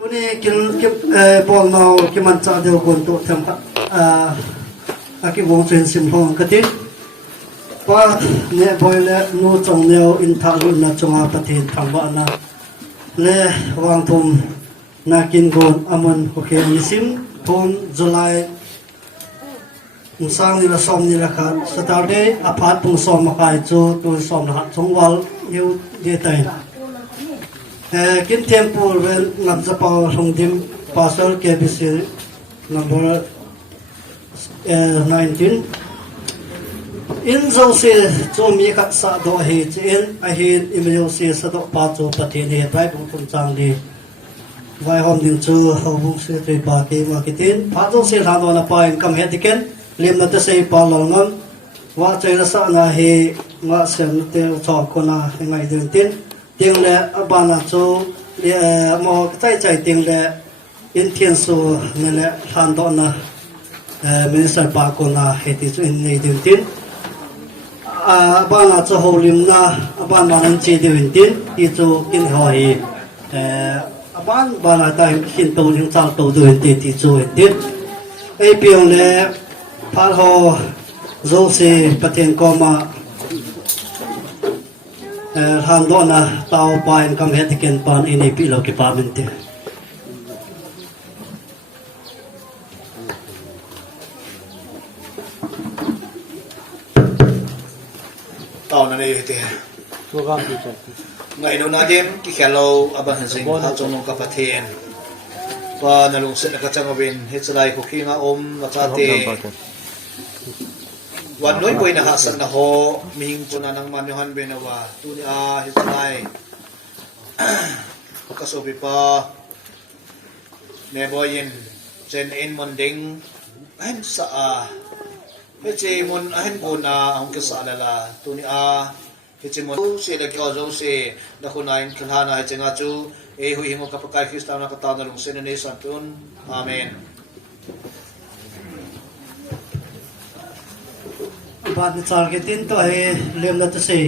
ตัวนี้กินบอลเรากินมันจะเดียวกันตัวทำกินวงเส้นสิมพงกติว่าเนี่ยบอยเล่นู่จงเนียวอินทารุณจงอาปฏิทำบ้านนะเล่วางทุมนักกินกอนอามันโอเคนิสิมทนจุลัยมุสางนี่ละสอมนี่ละครับสตาร์เดย์อพาร์ตปุ่งสอมมาขายจูตัวสอมละจงวัลยูเยตัยกินเทมปูเวนนับจะพอส่งทีมพาสเซอร์เคบิซีนับ19อินโซเซจมีขัดสะดวกเหตุอินไอเหตุอิมโยเซสะดวกปาจูปฏิเหตุไปบุญคุณจังดีไว้หอมดินจูเขาบุญเสียใจปากีมาคิดินพาจูเสียทางโดนไปกำเหตุกันเลี้ยงนัดเสียปาลงนั้นว่าใจละสะนาเหว่าเสียงเตลชอบคนน่ะยังไงเดินตินเตียงเล่บ้านน่ะจูมอใจเตียงเล่อินเทียนสูนี่แหละทางโดนน่ะมินิสเตอร์ปาคนน่ะเหตุจูอินในเดินตินบ้านอาจจะหัวลิมนะบ้านมันจีเดียวอินดินที่จูกินหอยบ้านอาจจะหินโตยังจ้าโตดูอินดินที่จูอินดินไอเปียงเล่พาหัวโจเซปะเทนกอมาทางโดนนะเตาปานกำเฮติเกนปานอินปีโลกิปามินเตตอนนั้นเองที่ไงโดนอาเดมที่แค่เราอับหันสิงห์เขาจงลงกับประเทศว่านลุงเสด็จกระจังวินเฮตสไลคุกิงอาอมมาจากที่วันน้อยไปนะฮะสันนะโฮมีหิงจุนันนังมันยหันเบนว่าตุนีอาเฮตสไลก็สุบิปาเนบอยินเจนเอ็นมันดิงเห็นสะอาเฮเจมันเห็นกูนาองค์กษัตริย์ละตุนีอาเฮเจมันเสียเล็กเอาเสียนักคนนั้นขณะนั้นเจงอาจูหุยหิงกับพระกายคริสต์นักตานลุงเสนเนสันตุนอาเมนบ้านจาร์กิตินตัวเอเลี้ยงนัดเสีย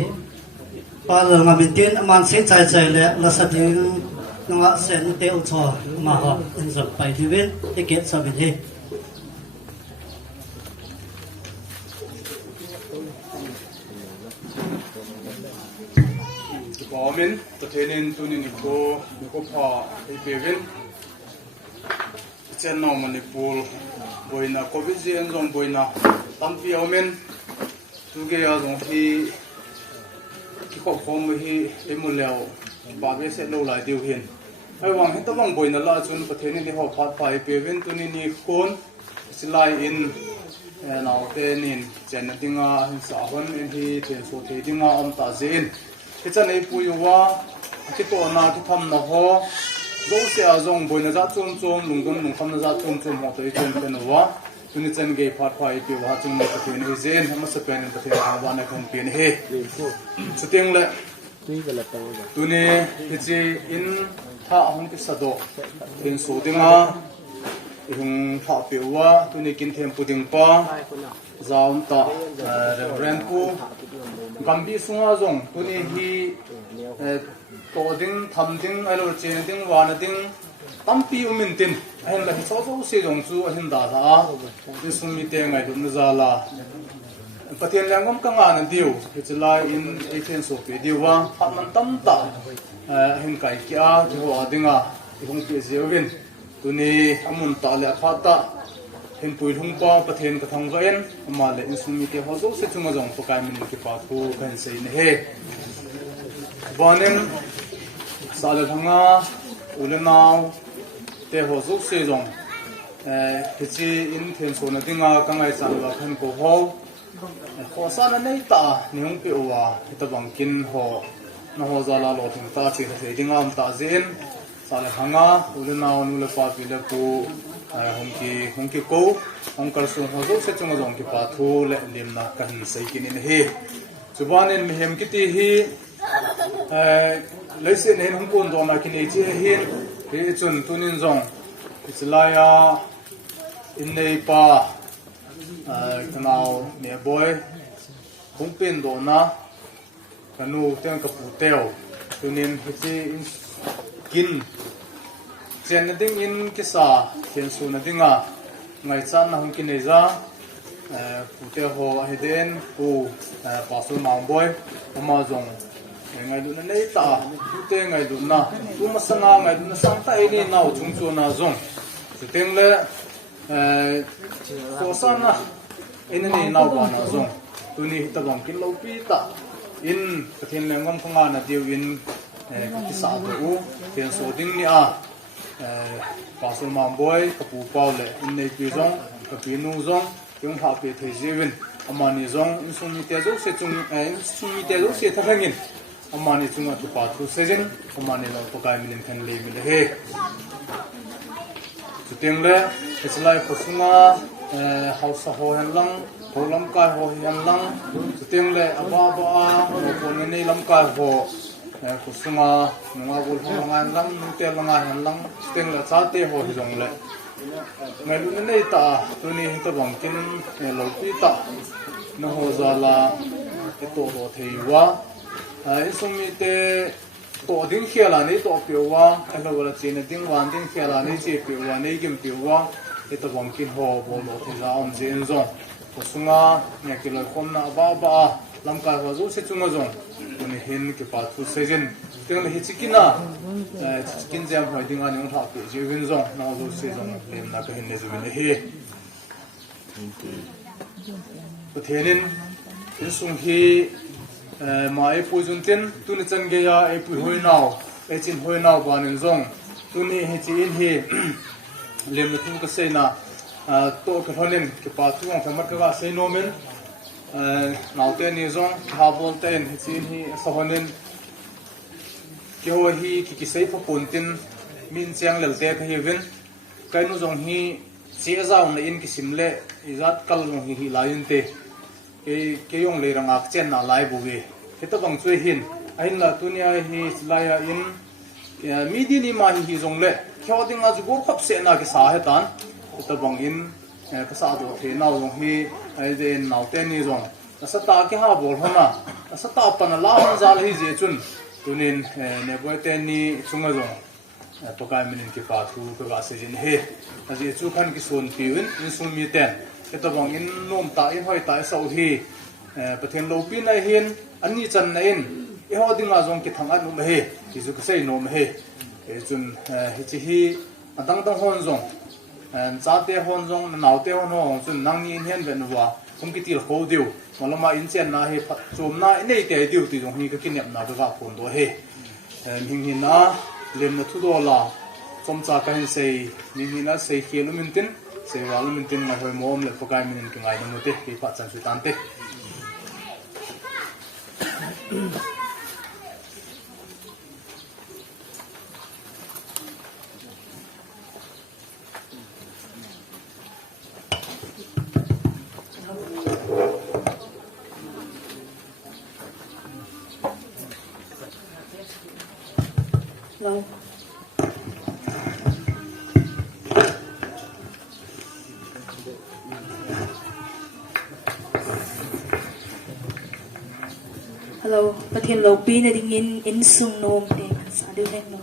ปาลงามินตินมันเสียใจเลยละสัตย์นังเซนเตลชอมาฮะอินสับไปที่เวนที่เกตสับินเฮบอมินตัวเทนินตัวนี้นิโกพาไอเบวินเจนนอมันนิปูลบอยน่ะโควิดเจนซงบอยน่ะตั้มฟิอมินทุกอย่างซงที่ครอบครัวมือที่เอ็มมุลแล้วบาเบสโลหลายเดียวเห็นไอ้วังให้ตั้งบอยน่ะละจนประเทศนี้ที่เขาพัดไปเบวินตัวนี้นี่คนสไลอินนาวเตนินเจนติงาหินสาวันอินที่เทนโซเทติงาอัมตาเจนที่จะในปุยว่าที่ตัวนาที่ทำนะฮะดูเสียจงบอยน่ะจะจุ่มลุงกันลุงคำน่ะจะจุ่มหัวตัวเองเป็นว่าตุนิจันเกย์พัดไปปีว่าจงในประเทศนี้เจนทำมาสเปนประเทศฮาวาในคนเป็นเฮสติงเลยตุนีที่จีอินท่าห้องที่สะดวกเป็นสูติงาหงท่าเปียวว่าตุนีกินเทมปุดิงป้าจาวน์ตาเรนกูกัมบีสุงอาจงตุนีฮีโตดิ้งทำดิ้งไอโรเจนดิ้งวานดิ้งตั้มปีอุมินตินเห็นละที่โซ่เสียงจูเห็นดาท่าที่สุมิเตงไงดุนซาลาประเทศแรงก็กังานเดียวที่จะไล่อินเอเทนโซเปียเดียวว่าพันมันตั้มตาเห็นไก่กี้อาที่หัวดิ้งอ่ะที่คงเปียเสียวินตัวนี้อามุนตาเลียขาตาเห็นปุยทุ่งป้าประเทศกระทงเวนมาเลยอินสุมิเตหัวโซ่เสียจุงจงปกายมันกี่ปาทูเป็นเสียนเฮบ้านนี้สาเลทังอาอุลนาวเตหัวโซ่เสียจงที่จีอินเทนโซนดิ้งอากังไอสันว่าเพิ่นโกหกหัวซานั่นนี่ตานิฮงเปียวว่าที่บังกินหัวนหัวซาลาโลถึงตาจีเสียดิ้งอามตาเจนสาเลทังอาอุลนาวนุเลปาปิเลปูหงกีโกหงกระสุนหัวโซ่เสียจงจงกี่ปาทูเล่นลิมนักกันใส่กินอินเฮจุบานินมีเฮมกิตีฮีเลยเสียเห็นหงกุนตอนนักกินเอจีเฮนที่จุนตุนินจงอิสลายาอินเนปากันเอาเนี่ยบอยคงเป็นโดนะกันนูเตียงกับปูเตียวตุนินที่กิน chen na ding in kisa thian su na dinga ngai chan na hung ki nei za ku te ho heden ku pasul mang boy ama zong ngai du na nei ta tu te ngai du na tu ma sanga ngai du na sang ta ni nau chung chu na zong tu teng le ko san na in ni nau ba na zong tu ni ta bang kin lo pi ta in pathin le ngom khanga na diu in ki sa do u thian so ding ni a pasul mang boy kapu pau le in nei pi zong ka pi nu zong yung ha pe thei jewin amani zong in sung mi te zo se chung in sung mi te zo se tha khangin amani chunga tu pa thu sejen amani lo pakai min than le mi le he chuteng le islai khosunga hausa ho han lang holam kai ho han lang chuteng le aba ba a ko ne nei lam kai ho khosunga nunga gol ho ngan lang nu te langa han lang chuteng le cha te ho hi jong le ngai lu nei ta tu ni ta bang kin lo pi ta na ho za la to ho thei wa in sung mi te to ding khia la ni to pi wa lo la chin ding wan ding khia la ni che pi wa nei gim pi wa ta bang kin ho bo lo thei la om jen zo ko sunga nya ki lo khom na ba ba lam ka ho zo se chunga zo ni hin ki pa thu se jen teng le hi chikina chikin jam hoi ding an yong tha pi je win zo na zo se zo lem na ka hin ne zo ne hi Pathenin in sung hi ma e pu jun tin tu ni chan ge ya e pu hoi nau e chin hoi nau ban in zong tu ni hi chi in hi lem na tu ka se na to ka honin ki pa tu ang thamat ka se no men nau te ni zong ha bol ten hi chi hi sa honin ki ho hi ki sei pha pun tin min chiang lel te ka hi vin kai nu zong hi chi zaung na in ki sim le izat kal no hi lain te ke yong le rangak chen na lai bu ge heta bang chue hin ain la tunia hi slaya in mi di ni ma hi zong le khoding a ju go khap se na ke sa hetan heta bang in ka sa do the na zong hi ai de nau te ni zong asa ta ke ha bol hona asa ta pa na la han zal hi je chun tunin ne boy te ni chunga zong to kai min ki pa thu to ga se jin he aji chu khan ki son piwin in sung mi ten heta bang in nom ta in hoi ta so hi pathen lo pi na hin ani chan na in e ho dinga zong ki thang anu he ki zu ka sei nom he e chun hi chi hi adang dang hon zong cha te hon zong nau te hon hon chun nang ni hen ben wa kum ki til ho diu malama in chen na he chom na nei te diu ti zong hi ka kinep na ga phon do he hing hin na lem na thu do la chom cha ka hin sei ni ni na sei khelu min tin sei wa lu min tin ma hoi mom le pakai min ki ngai na te ki pa chan su tan te Hello. Hello, pathian lo pi na ding in sung nom te sa de len no.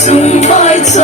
Sung mai cha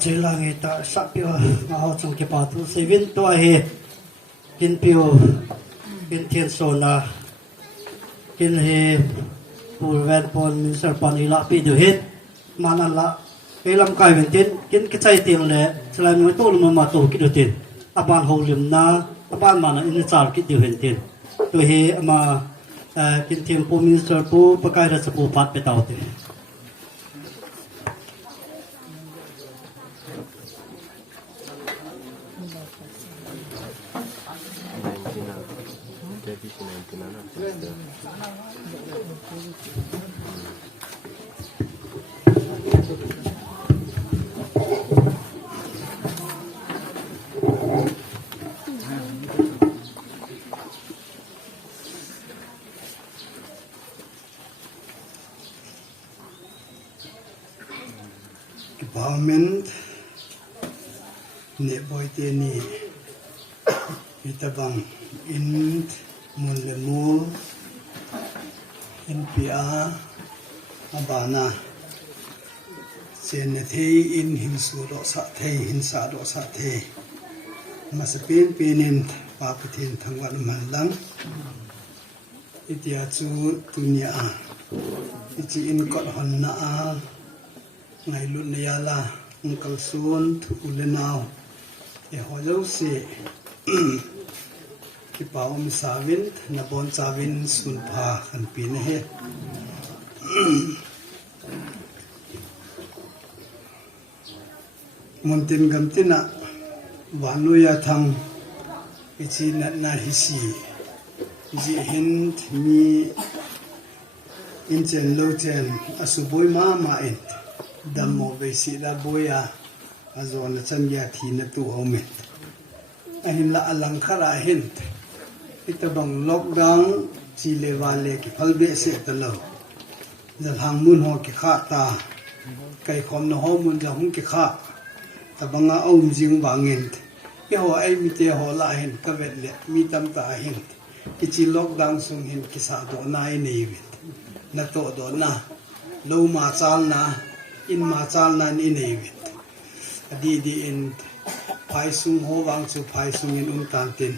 chỉ là người ta sắp biểu ngao trong cái bảo tu xây viên tua he kinh biểu kinh thiên sôn à kinh he bùi ven pon min sar pon ila pi du hết mà nan la cái làm cái viên tiền kinh cái chạy tiền lệ chỉ là người tu mà tu cái được tiền aban hậu lim na aban mà in char cái điều hiện tiền tu he mà kinh thiên pu min sar pu pakai ra pu pat pe tao tiền Government ne boy te ni itabang in mulemu in pia abana sen ne thei in hinsu ro sa thei hinsa ro sa thei masapin pinin pa pithin thangwan man lang itia chu tunia ichi in kot hon na a ngày luôn này là cầu xuân thu lên nào để họ giấu xe cái bảo ông sa vin na bon sa vin sun pha khăn pin hết môn tin gam tin à vanu ya thang cái chi na na hi si ji hin mi in chen lo chen asu boy ma en dam mo be si la boya azon chan ya thi na tu ome a hin la alang khara hin itabang lockdown chi le wale ki phalbe se talo zal hang mun ho ki kha ta kai khom no ho mun ja hung ki kha tabanga om jing wangin ke ho ai mi te ho la hin ka vet le mi tam ta hin ki chi lockdown sung hin ki sa do nai nei wit na to do na lo ma chal na in ma chal na ni nei wit adi di in phai sung ho wang chu phai sung in tan tin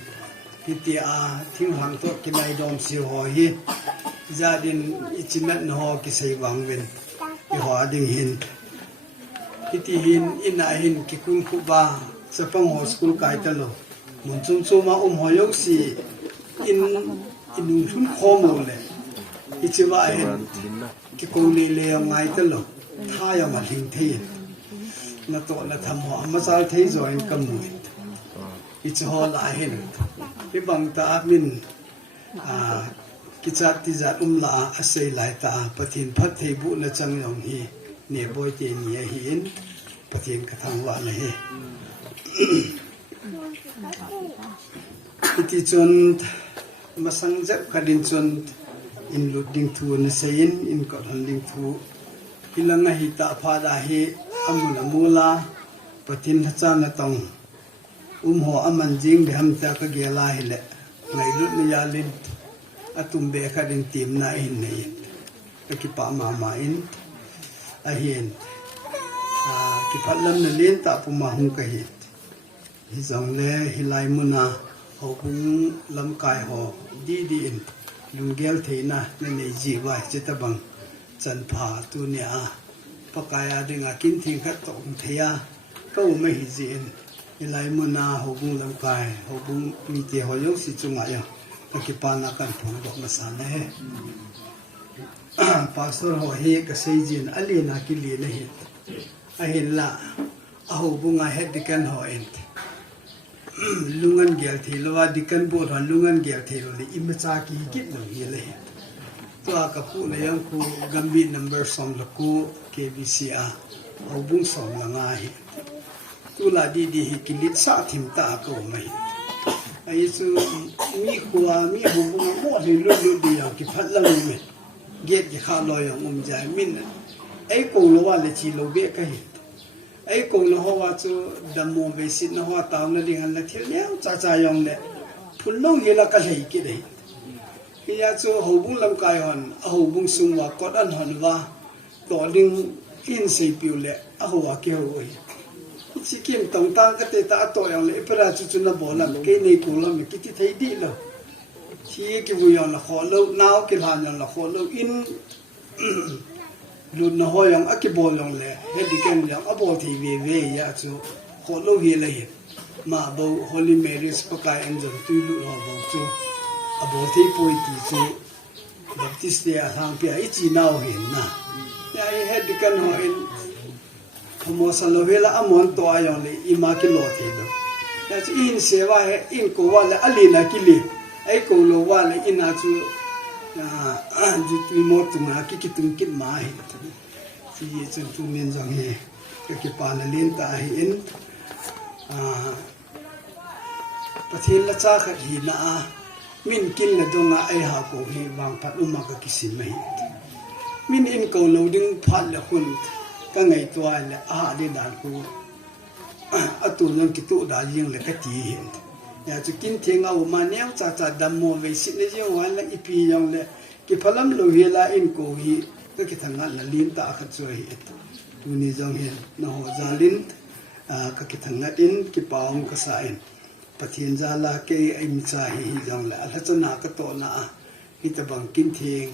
ki ti a thing hang to ki nai dom si ho hi gia đình ichimat no ki sei wang wen ki ho ding hin ki ti hin ina hin ki kun khu ba sapang ho school kai ta lo mun chung chu ma ho yok si in sun kho mo le ichiwa hin ki ko le le ngai ta lo tha ya ma thing thei na to na tham ho ma sal thei zo in kam mu ichi ho la hin ki bang ta min kichak ti zat la asei lai ta pathin phat thei bu na chang yong hi ne boy te ni hi in pathin ka thang wa le he iti chon masang jap kadin chon in lu ding thu na sein in ko han ding thu hilanga hi ta pha da hi amuna mula pathin ha cha na tong ho aman jing be ham ta ka gela hi le ngai lut na ya lin atum be ka ding tim na in nei ki pa ma in a hian ki phalam na len ta pu ma hu ka hi hi zong le hi lai muna ho bung lam kai ho di in lungel theina na nei ji wa chita bang chan pha tu ne a pakaya dinga kin thing khat to theya ko ma hi ji in hi lai muna ho bung lam kai ho bung mi te ho yo si chunga ya ki pa na kan phon do ma sa ne he pastor ho he ka sei jin ali na ki li ne he a hin la a ho bunga he dikan ho en lungan gel thi lo wa dikan bo ran lungan gel thi lo li im cha ki kit no hi le to a ka pu ne yang ku gambi number som lo ku kbc a ho bung som la nga hi tu la di hi ki lit sa thim ta ko mai ai chu mi khuwa mi ho bung mo le lu di ya ki phat la me get ki kha lo yong ja min ai ko lo wa le chi lo be ka hi ai ko lo ho wa chu dam mo be sit na ho ta na ding an la thil ne cha yong le phul lo ye la ka lei ki dei ki ya chu ho bung lam kai hon a ho bung sung wa ko dan hon wa to ding in sei piu le a ho wa ke ho chi kim tong tang ka te ta to yong le pra chu na bo lam ke nei ko lam ki ti thei di lo chi ki bu yong la kho lo naw ki han yong la kho lo in lu na ho yong akibol yong le he di ken yong abol thi ve ya chu kho lo hi le ma bo holy mary pa ka angel tu lu ho bo chu abol thi poi ti chu baptist ya hang pia I chi naw hin na ya he di ken ho in mo sa lo vela amon to ayong le ima ki lo thi lo ya chu in sewa he in ko wa le alina ki le ai ko lo wa le ina chu ju tu mo tu na ki tum kit ma hi si chen tu men jang he ki pa na lin ta hi in pathil la cha kha hi na min kin la donga ai ha ko hi wang phat uma ka kisim mai min in ko lo ding phat la hun ka ngai to le a de dan ku atu nang ki tu da ying le ka ti hin ya chu kin theng au ma neu cha dam mo ve sit ne je wa la ipi yong le ki phalam lo hi la in ko hi ka ki thanga la lin ta kha chu hi tu ni jong hin na ho zalin ka ki thanga in ki paung ka sa in pathin za la ke ai mi cha hi jong la la chana ka to na hi ta bang kin theng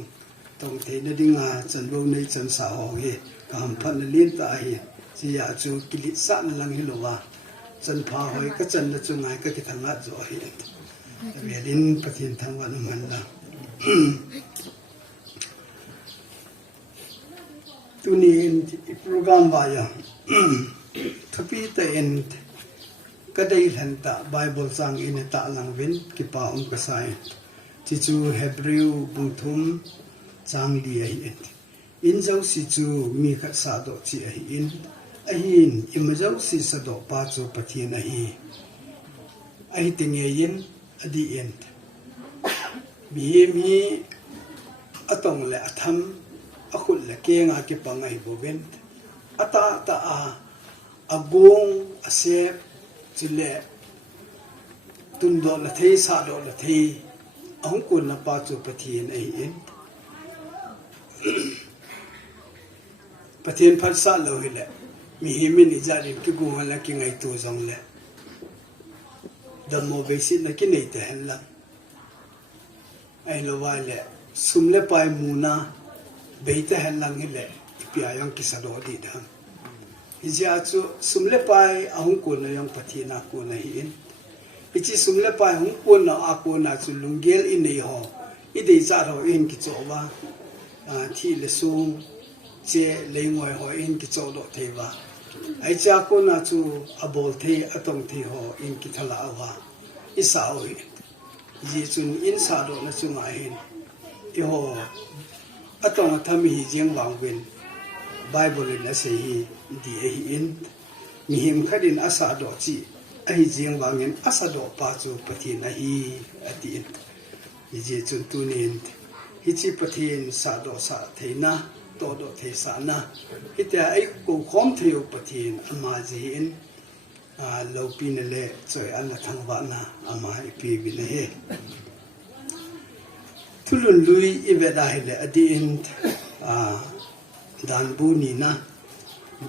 tong the na dinga chan ro nei chan sa ho hi ka ham phan lin ta hi si ya chu ki li sa na lang hi lo wa chan pha hoi ka chan la chu ngai ka ki thanga zo hi ve lin pathin thang wa na man la tu ni program ba ya thapi ta en ka dei hlan ta bible sang in ta lang win ki pa ka sai chi chu Hebrew bung thum chang li a hi in zo si chu mi khat sa do chi a hi in a hin im zo si sa do pa chu pathian a hi tinge yin adi end mi atong le atham akul le ke nga ke pangai boven ata ta a agong asep chile tundo la thei sa do la thei ahung kun na pa chu pathian ai in pathian phal sa lo hi le mi hi min i ja rin ki gu hala ki ngai tu zong le damo be si na ki nei te hella ai lo wa le sum le pai mu na be te hellang hi le pi ayang ki sa do di dam hi ja chu sum le pai ahung kun na yang pathian a ku na hi in ichi sumle pai hung kun na a ko na chu lungel in nei ho I dei za ro in ki cho wa thi le sung che le ngoi ho in ki cho lo the wa ai cha ko na chu abol the atong the ho in ki thala wa isa o ji chun in sa do na chu ma hin ti ho atong tham hi jeng wang win bible na se hi di hi in mi him khadin asa do chi ai jeng wangin asa do pa chu pathin a hi atin ji chun tunin hi chi pathin sa do sa theina to do the sa na ita ai ko khom theu pathin ama ji in lo pin le choi an thang wa na ama pi bi le he tulun lui ibeda hele adin dan bu ni na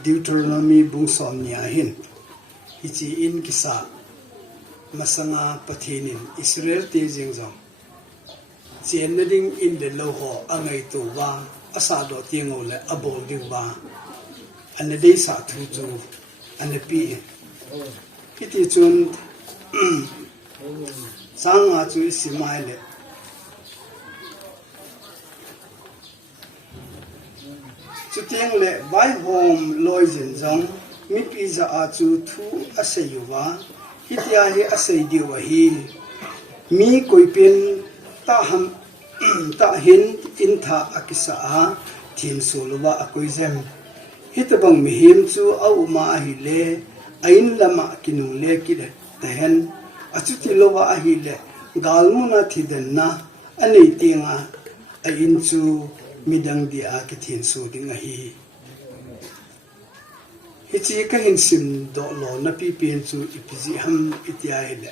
Deuteronomy bung som ni ahin ichi in kisa masanga pathinin Israel te jing jong chen na ding in de lo ho angai tu wa asa do tiengo le abol ding wa an de sa thu chu an pi kiti chun sanga chu simai le chu tieng le vai hom loi jin jong mi pi za a chu thu asayuwa hitia hi asai diwa hi mi koipin ta ham ta hin in tha akisa a thin solwa akoi zem hitabang mi him chu au ma hi le ain lama kinung le ki de ten achuti lowa a hi le galmuna thiden na anei tinga ain chu midang dia ki thin so ding a hi hichi ka hin sim do lo na pi pen chu ipiji ham itia hele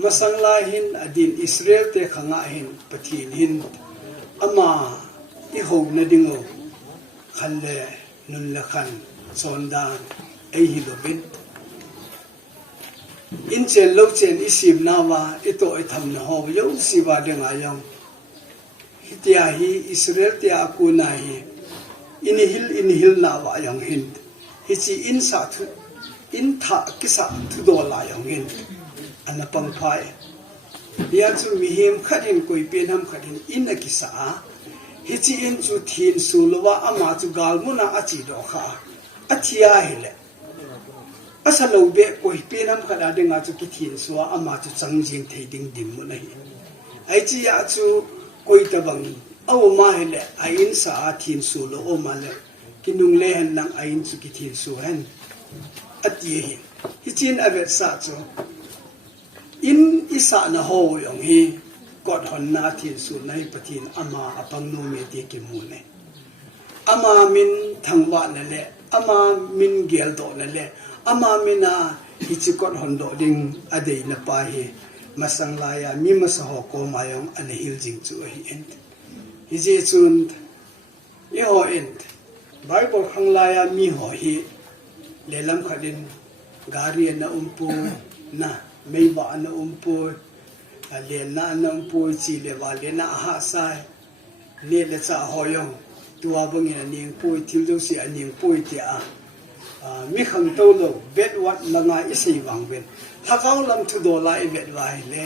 masangla hin adin Israel te khanga hin pathin hin ama I ho na dingo khalle nun la khan sondan ai hi lo bin in chen lo chen isim na wa ito ai tham na ho yo si wa de nga yang hitia hi Israel te aku na hi in hil na wa yang hin hichi in sa thu in tha kisa thu do la yang hin anapang phai ya chu mi him khadin koi pen ham khadin in a kisa hichi in chu thin sulwa ama chu galmuna achi do kha athia hele asalo be koi pen ham khada de nga chu ki thin suwa ama chu changjing theiding dim mu nahi ai chi ya chu koi tabang aw ma hele ain sa thin sulo o male kinung le han lang ain chu ki thin su han atie hi hichin avet sa chu in isa na ho yong hi god hon na thin su nai pathin ama apang no me te ki mu ne ama min thangwa na le ama min gel do na le ama mina hichi god hon do ding adei na pa hi masang la ya mi masa ho ko mayong an hil jing chu hi end hi je chun ye ho end bible khang la ya mi ho hi lelam khadin gari na umpu na mei ba na umpu le na umpu chi le ba le na ha sai le cha ho yong tua bang ina ning pu thil do si aning pu ti a mi khang to lo bet wat langa isei wang ben thakau lam thu do lai bet vai le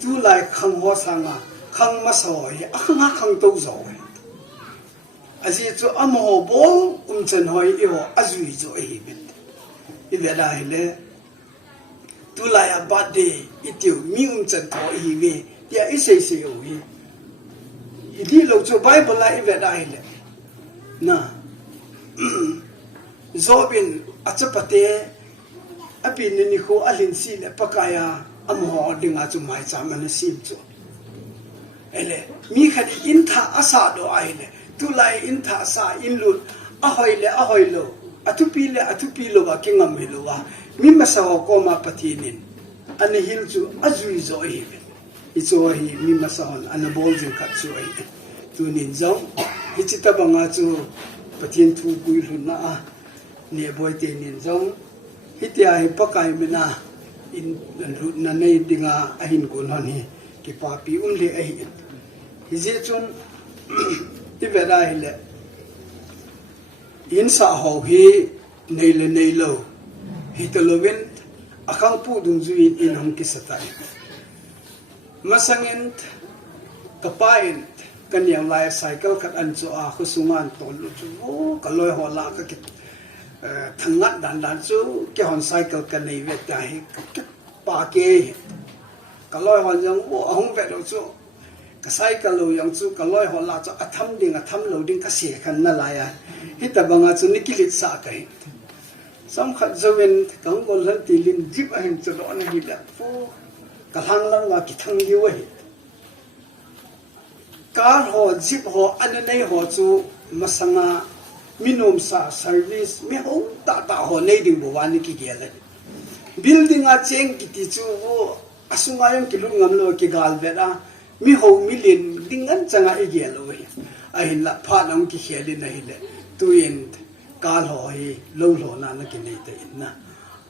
tu lai khang ho sanga khang ma so hi a khang to zo aji chu am ho bol chen hoi i ho azui zo hi ben I ve dai le tu lai a birthday itiu mi chen tho hi ve tia isei se o hi idi lo chu bible la ive dai le na zobin achapate apin ni ko alin si le pakaya amho dinga chu mai chamana sim chu ele mi khadi in tha asa do ai le tu lai in tha sa in lu ahoi lo atupi lo ba kingam mi lo wa mi masaw ko ma patinin ani hil chu azui zo hi icho hi mi masahon anabol jin khat chu ai tu nin zong hichita banga chu patin thu pui lu na ne boy te nin zong hitia hi pakai mena in ru na nei dinga ahin ko non hi ki pa pi le ai hi je chun ti vera hi le in sa ho hi nei lo hi to lovin akang pu dung zu in hong ki satai masangin kapain kanyang lai cycle kat an chu a khusungan to lu chu kaloi hola ka ki thangat dan chu ke hon cycle kan nei vet ta hi pa ke kaloi hon yang hong vet lo chu ka cycle lo yang chu kaloi hola chu atham lo ding ka se khan na la ya hita banga chu nikilit sa kai sam khat zowen kang gol han tilin jip a hin chu do na hi la fu kalang lang wa ki thang liu hi kar ho jip ho an nei ho chu masanga minom sa service mi ho ta ho nei ding bo wani ki gele building a cheng ki ti chu asunga yang ki lu ngam lo ki gal ve da mi ho million ding an changa i gelo hi a hin la pha nang ki kheli na hi le tu in kal ho hi lo na ki nei te in na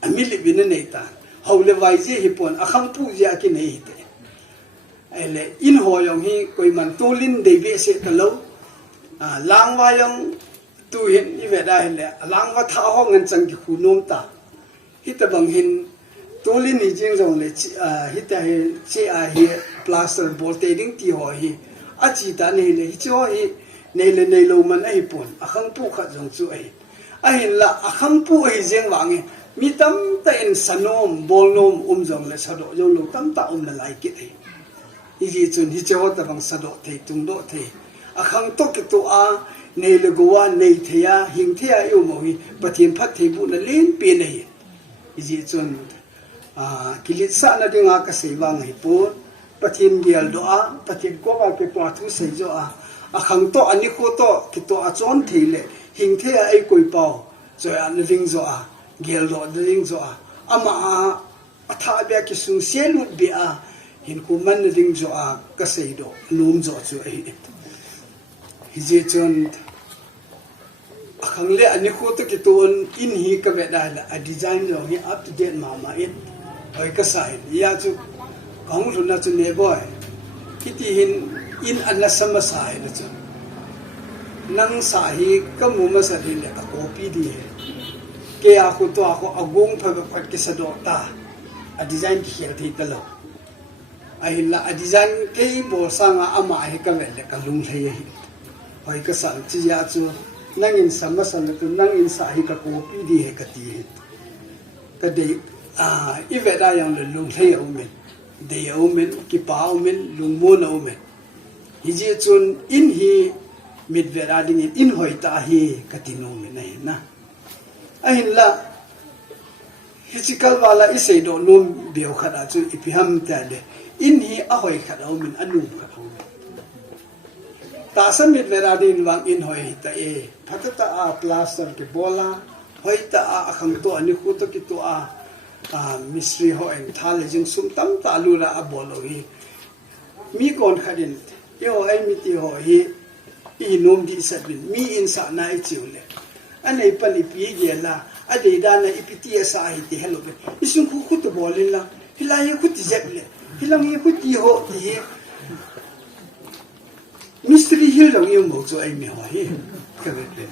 amili bin nei ta ho le vai je hi pon akhang pu ja ki nei te ele in ho yong hi koi man tu lin de be se ta lo lang wa yong tu hin i ve da hin le lang wa tha ho ngan chang ki khu nom ta hi ta bang hin tu lin ni jing jong le hi ta hi che a hi plaster bol te ding ti ho hi a chi ta nei le hi cho hi nei lo man ai pon akhang pu kha jong chu ai a hin la akhang pu ai jeng wang mi tam ta in sanom bol nom jong le sado jo lo tam ta la lai ki ai hi chun hi chaw ta bang sado thei tung do thei akhang to ki to a nei le gowa nei theya hing theya yu mo hi pathin phat thei bu na len pe nei hi chun kilit sa na dinga ka sei wang hi pu pathin bial do a pathin ko wa ke pa thu sei jo a akhang to ani ko to ki to a chon thei le hing theya ai koi pau zo an ring zo a gel do ring zo a ama a tha bia ki sung selut bi a hin ku man ring zo a ka sei do num zo chu ai hi je chon akhang le ani ko to ki ton in hi ka ve da a design zo hi up to date ma in oi ka sai ya chu kong lu na chu ne boy kiti hin in anna sama sai na chu nang sa hi ka mu ma sa din le a copy di ke a khu to a ko agong pha phat ke sa do ta a design ki khel thi ta lo a hin la a design ke bo sa nga ama hi ka ve le ka lung thei hi oi ka sa chi ya chu nang in sama sa na tu nang in sa hi ka copy di he ka ti ka de i ve da yang le lung thei au men de au men ki pa au men lung mo na au men hi je chun in hi mit ve da ding in hoi ta hi ka ti no men nei na a hin la physical wala i sei do nom beo khada chu i pi ham ta le in hi a hoi khada au men anu khada au ta san mit ve da din wang in hoi ta e phatata a plaster ke bola hoi ta a kham to ani khu to ki to a mystery ho en thal jing sum tam ta lu ra abolo hi mi kon khadin yo ai mi ti ho hi i nom di sabin mi in sa na i chiule anei pani pi ge la a de da na ipiti sa hi ti hello be isung khu khu to bolin la hilai khu ti jek le hilang hi khu ti ho ti mystery hil dong yo mo zo ai mi ho hi ka ve le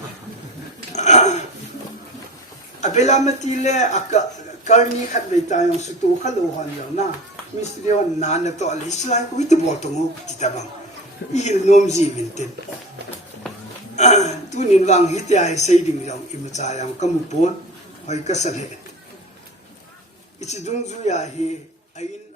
abela mati le aka karni khat be ta yong su tu khalo han yo na mystery on na na to le slai ku ti bol to mo ti ta bang i hil nom ji min ten tu nin wang hi ti ai sei ding yong i ma cha yang kam pon hoi ka sa le ichi dung ju ya hi ai